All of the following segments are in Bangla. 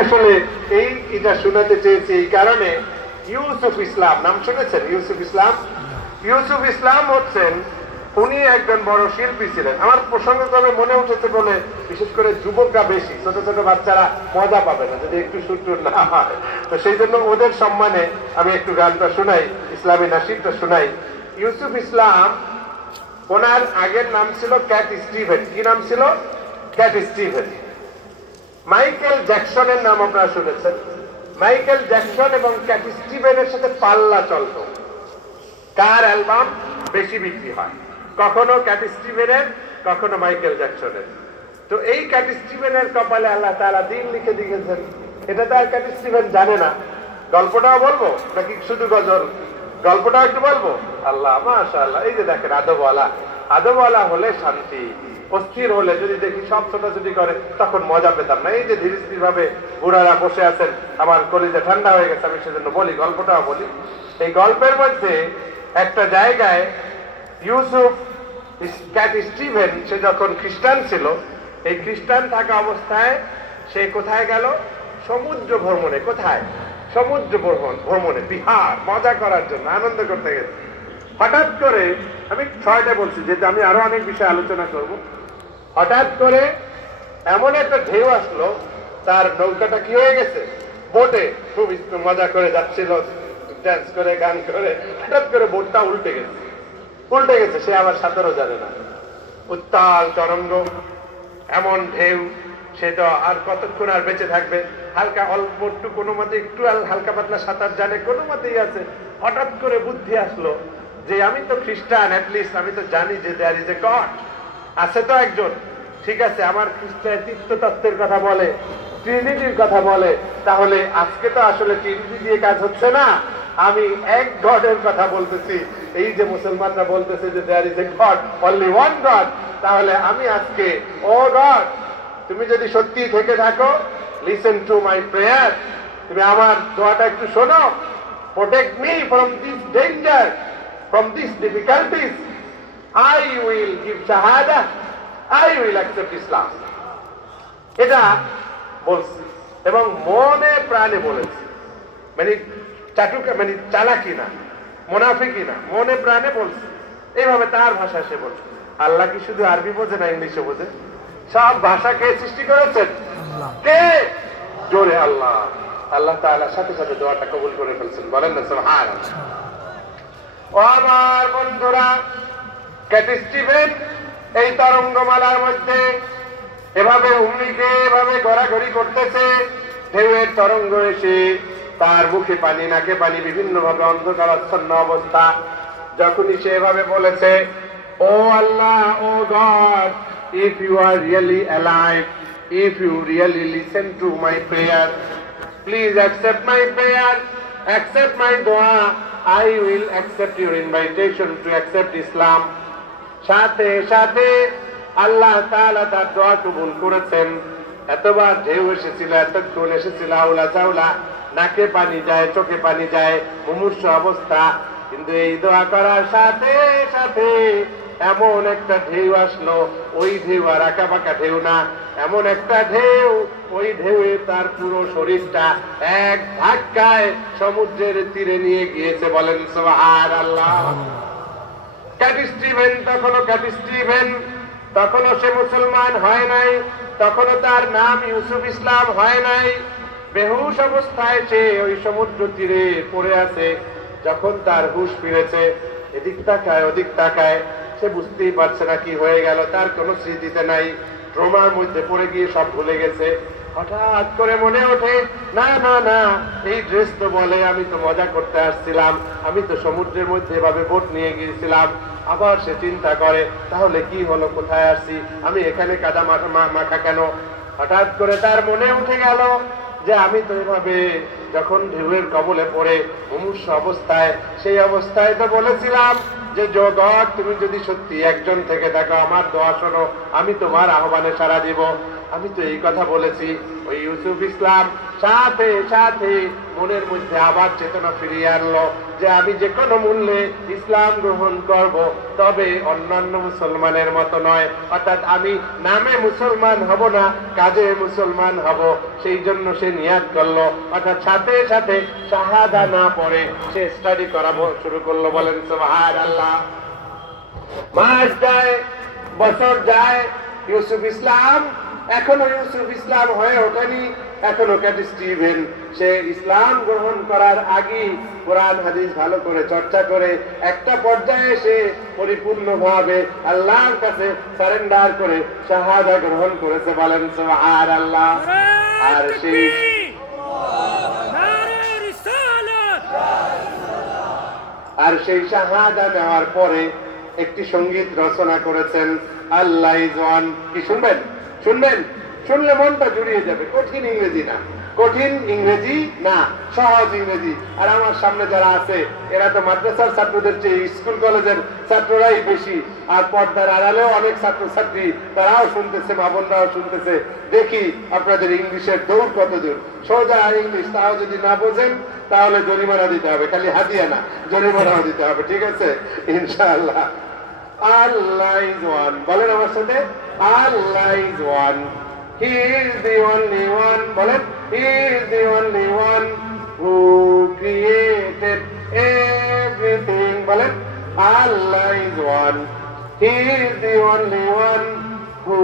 আসলে এই এটা শোনাতে চেয়েছি এই কারণে ইউসুফ ইসলাম, নাম শুনেছেন ইউসুফ ইসলাম? ইউসুফ ইসলাম হচ্ছেন, উনি একজন বড় শিল্পী ছিলেন। আমার প্রসঙ্গক্রমে মনে উঠেছে বলে বিশেষ করে যুবকরা বেশি, ছোট ছোট বাচ্চারা মজা পাবে না, যদি একটু সুটুর না হয়। তো সেই জন্য ওদের সম্মানে আমি একটু গানটা শোনাই, ইসলামী নাসিরটা শোনাই। ইউসুফ ইসলাম, ওনার আগের নাম ছিল ক্যাট স্টিভেন। কি নাম ছিল? Cat Steven. মাইকেল জ্যাকসনের নাম আপনারা শুনেছেন। মাইকেল জ্যাকসন এবং ক্যাটি স্টিভেনের সাথে পাল্লা চলতো। কার অ্যালবাম বেশি বিক্রি হয়? কখনো ক্যাটি স্টিভেনের, কখনো মাইকেল জ্যাকসনের। তো এই ক্যাটি স্টিভেনের কপালে আল্লাহ তারা দিন লিখে দিয়েছেন। এটা তো আর ক্যাটি স্টিভেন জানে না। গল্পটাও বলব নাকি শুধু গজল? গল্পটাও একটু বলব? আল্লাহ, মাশাআল্লাহ। এই যে দেখেন, আদবওয়ালা। আদবওয়ালা হলে শান্তি। অস্থির হলে যদি দেখি সব ছোটাছুটি করে, তখন মজা পেতাম না। এই যে ধীরে স্থির ভাবে বুড়ারা বসে আছেন, আমার কলিজে ঠান্ডা হয়ে গেছে, আমি সেজন্য বলি, গল্পটাও বলি। এই গল্পের মধ্যে একটা জায়গায় ইউসুফ ক্যাট স্টিভেন, সে যখন খ্রিস্টান ছিল, এই খ্রিস্টান থাকা অবস্থায় সে কোথায় গেল? সমুদ্র ভ্রমণে। কোথায়? সমুদ্র ভ্রমণ ভ্রমণে। বিহার। মজা করার জন্য, আনন্দ করতে গেছে। হঠাৎ করে আমি ছয়টা বলছি, যেহেতু আমি আরও অনেক বিষয়ে আলোচনা করব হঠাৎ করে এমন একটা ঢেউ আসলো, তার নৌকাটা কি হয়ে গেছে? বোটে। খুব মজা করে যাচ্ছিল ড্যান্স করে, গান করে। হঠাৎ করে বোটটা উল্টে গেছে। উল্টে গেছে, সে আবার সাঁতারও জানে না। উত্তাল তরঙ্গ, এমন ঢেউ, সে তো আর কতক্ষণ আর বেঁচে থাকবে? হালকা অল্প একটু কোনো মতে একটু হাল- হালকা পাতলা সাঁতার জানে, কোনো মতেই আছে। হঠাৎ করে বুদ্ধি আসলো যে, আমি তো খ্রিস্টান অ্যাটলিস্ট আমি তো জানি যে দেয়ার ইজ এ গড আছে তো একজন। ঠিক আছে, আমার খ্রিস্টান তত্ত্বের কথা বলে ট্রিনিটির কথা বলে, তাহলে আজকে তো আসলে ট্রিনিটি দিয়ে কাজ হচ্ছে না। আমি এক গডের কথা বলতেছি। এই যে মুসলমানরা বলতেছে যে there is a god only one god তাহলে আমি আজকে, ও গড, তুমি যদি সত্যি থেকে থাকো লিসেন টু মাই প্রেয়ার তুমি আমার দোয়াটা একটু শোনো। Protect me from this danger from this difficulties I will give শাহাদা আই উইল অ্যাকসেপ্ট ইসলাম এটা বলছি। এবং মনে প্রাণে বলেছি। মানে চাটুকা মানে চালাকি না মোনাফিকি না মনে প্রাণে বলছে। এইভাবে তার ভাষা সে বলছে আল্লাহ কি শুধু আরবি বোঝে না ইংলিশে বোঝে? সব ভাষা কে সৃষ্টি করেছেন? কে? জোরে আল্লাহ। আল্লাহ তাআলা সাথে সাথে দোয়াটা কবুল করে ফেলছেন। বলেন না সুবহান ও আমার বন্ধুরা ক্যাট স্টিভেন এই তরঙ্গমালার মধ্যে এভাবে উম্মিকে এভাবে গড়াগড়ি করতেছে। ঢেউয়ের তরঙ্গ এসে তার মুখে পানি, নাকে পানি বিভিন্ন ভাবে অন্ধকারাচ্ছন্ন অবস্থা। যখনই সে এভাবে বলেছে, O Allah, O God if you are really alive if you really listen to my prayer please accept my prayer accept my দোয়া I will accept your invitation to accept Islam সাথে সাথে আল্লাহ তাআলা তার দোয়া কবুল করেছেন। এতবার ঢেউ এসেছিল, এতক্ষণ এসেছিল আউলা চাউলা নাকে পানি যায়, চোখে পানি যায়, মুমূর্ষ অবস্থা। কিন্তু এই দোয়া করার সাথে সাথে এমন একটা ঢেউ আসলো, ওই ঢেউ আর আঁকা বাঁকা ঢেউ না, এমন একটা ঢেউ, ওই ঢেউয়ে তার পুরো শরীরটা এক ধাক্কায় সমুদ্রের তীরে নিয়ে গিয়েছে বলেন সোহার আল্লাহ ক্যাট স্টিভেন তখনও ক্যাট স্টিভেন তখনও সে মুসলমান হয় নাই, তখনও তার নাম ইউসুফ ইসলাম হয় নাই। বেহুশ অবস্থায় সে ওই সমুদ্র তীরে পড়ে আছে, যখন তার হুশ ফিরেছে। এদিক তাকায়, ওদিক তাকায়, সে বুঝতেই পারছে না কি হয়ে গেল, তার কোনো স্মৃতিতে নাই। ট্রমার মধ্যে পড়ে গিয়ে সব ভুলে গেছে। হঠাৎ করে মনে ওঠে, না না না, এই ড্রেস তো বলে, আমি তো মজা করতে আসছিলাম। আমি তো সমুদ্রের মধ্যে এভাবে বোট নিয়ে গিয়েছিলাম। আবার সে চিন্তা করে, তাহলে কি হলো, কোথায় আসছি? আমি এখানে কাদা মাখা কেন? হঠাৎ করে তার মনে উঠে গেল যে আমি তো এভাবে যখন ঢেউয়ের কবলে পড়ে মুমূর্ষ অবস্থায়, সেই অবস্থায় তো বলেছিলাম যে, জগৎ, তুমি যদি সত্যি একজন থেকে দেখো আমার দোয়া শোনো, আমি তোমার আহ্বানে সারা দিব। আমি তো এই কথা বলেছি। ওই ইউসুফ ইসলাম সাথে সাথে মনের মধ্যে আবার চেতনা ফিরিয়ে আনলো যে আমি যে কোনো মূল্যে ইসলাম গ্রহণ করব, তবে অন্যান্য মুসলমানের মতো নয়। অর্থাৎ আমি নামে মুসলমান হব না, কাজে মুসলমান হব, সেই জন্য সে নিয়াদ করল। অর্থাৎ সাথে সাথে শাহাদা না পড়ে সে স্টাডি করা শুরু করল বলেন সুবহান আল্লাহ মাস যায়, বছর যায়, ইউসুফ ইসলাম এখনও ইউসুফ ইসলাম হয়ে ওঠেনি এখনও ক্যাটি স্টিভেন। সে ইসলাম গ্রহণ করার আগেই কোরআন হাদিস ভালো করে চর্চা করে একটা পর্যায়ে সে পরিপূর্ণভাবে আল্লাহর কাছে সারেন্ডার করে শাহাদা গ্রহণ করেছে বলেন আর আল্লাহ আর সেই আর সেই শাহাদা নেওয়ার পরে একটি সংগীত রচনা করেছেন আল্লাহ ইজওয়ান। কি শুনবেন? শুনবেন? শুনলে মনটা জুড়িয়ে যাবে। কঠিন ইংরেজি না। কঠিন ইংরেজি না, সহজ ইংরেজি। আর আমার সামনে যারা আছে, এরা তো মাদ্রাসার ছাত্রদের চেয়ে স্কুল কলেজের ছাত্ররাই বেশি। আর পর্দার আড়ালেও অনেক ছাত্রছাত্রী, তারাও শুনতেছে, মা বোনরাও শুনতেছে। দেখি আপনাদের ইংলিশের দৌড় কত দূর সোজা ইংলিশ, তাও যদি না বোঝেন, তাহলে জরিমানা দিতে হবে। খালি হাদিয়া না, জরিমানাও দিতে হবে। ঠিক আছে? ইনশাআল্লাহ। আল্লাহ ইজ ওয়ান বলেন আমার সাথে, Allah is one he is the only one বলেন, he is the only one who created everything বলেন, Allah is one he is the only one who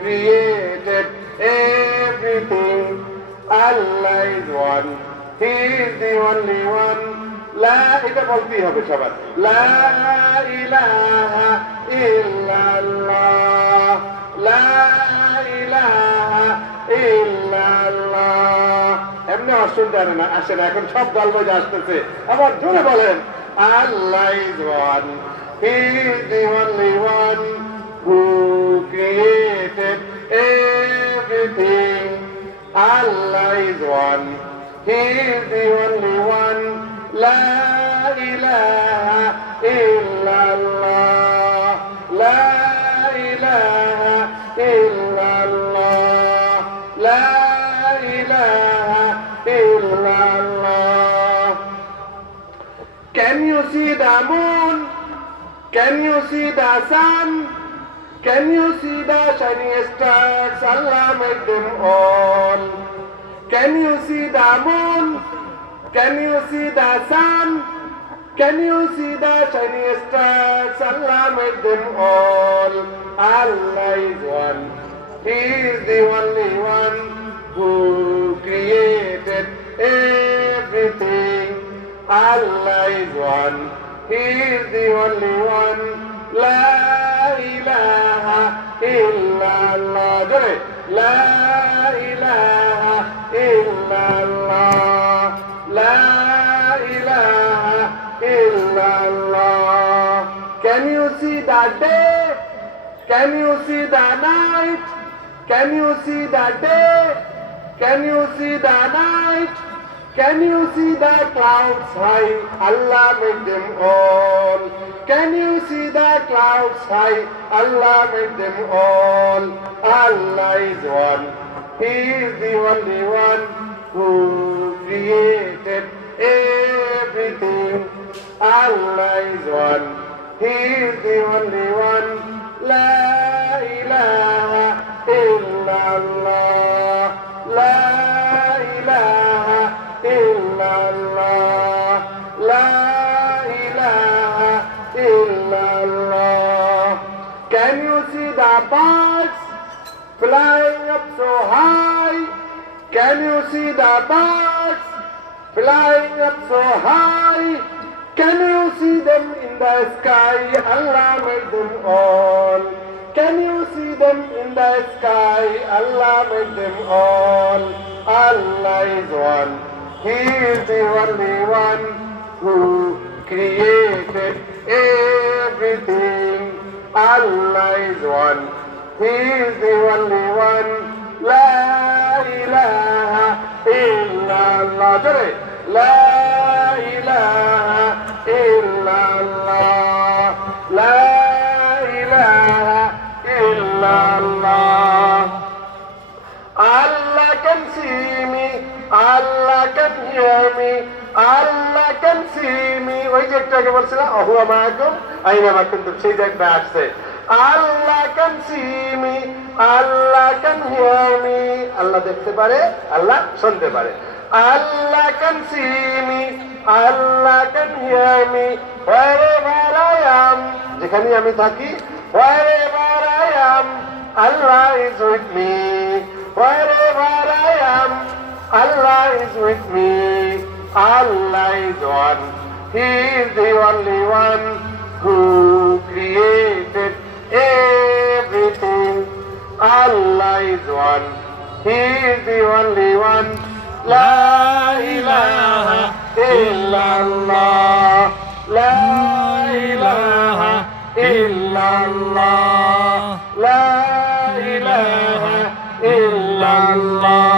created everything Allah is one he is the only one লা, এটা বলতেই হবে সবার। লা ইলাহা ইল্লাল্লাহ। লা ইলাহা এমনি অশুনতে আনে না আসে না এখন সব দল বজে আসতেছে। আবার জোরে বলেন, Allah is one, he is the only one, who created you see the moon? Can you see the sun? Can you see the shiny stars? Allah made them all. Can you see the moon? Can you see the sun? Can you see the shiny stars? Allah made them all. Allah is one. He is the only one who created everything. Allah is one. He is the only one. Illallah. Can you see the day? Can you see the night? Can you see the day? Can you see the night? Can you see the clouds high? Allah made them all. Can you see the clouds high? Allah made them all. Allah is one. He is the only one who created everything. Allah is one. He is the only one. La ilaha illallah. La ilaha illallah. La ilaha illallah. Can you see the birds flying up so high? Can you see the birds flying up so high? Sky? Allah made them all. Can you see them in the sky? Allah made them all. Allah is one. He is the only one who created everything. Allah is one. He is the only one. La ilaha illallah. La ilaha Allah দেখতে পারে, আল্লাহ শুনতে পারে। আল্লাহ কানসিমি আল্লাহ কানিয়ামি হরে বারায়াম যেখানে আমি থাকি হরে Allah is with me. is with me. Allah is one. He is the only one who created everything. Allah is one. He is the only one. La ilaha illallah. La ilaha illallah. La ilaha illallah.